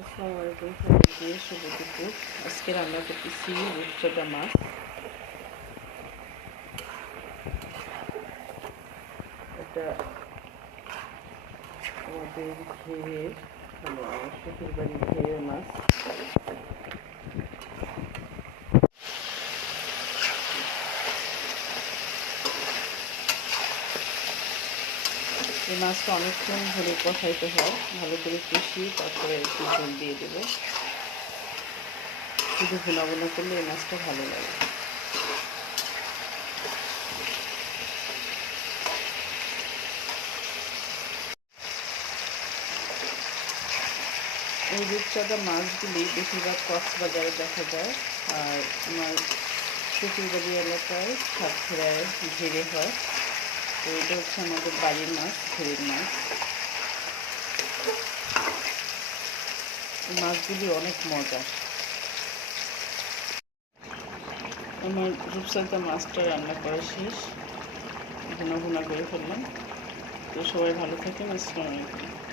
আসসালামু আলাইকুম সবাইকে, শুভ দুপুর। আজকে রান্না করতেছি রূপচাঁদা মাছ। এটা আমাদের ঘেরের শ্বশুর বাড়ির ঘেরের মাছ। এই মাছটা অনেকক্ষণ ধরে কষাইতে হয়, ভালো করে কষিয়ে তারপরে একটু ঝোল দিয়ে দেবো। শুধু ভুনা ভুনা করলে এই মাছটা ভালো লাগে। এই রূপচাঁদা মাছগুলি বেশিরভাগ কক্সবাজারে দেখা যায়, আর আমার শ্বশুরবাড়ি এলাকায় সাতক্ষীরায় ঘেরে হয়। তো এটা হচ্ছে আমাদের বাড়ির মাছ, ঘেরের মাছ। মাছগুলি অনেক মজার। আমার রূপচাঁদা মাছটা রান্না করা শেষ, ভুনা ভুনা করে ফেললাম। তো সবাই ভালো থাকেন। আসসালামু আলাইকুম।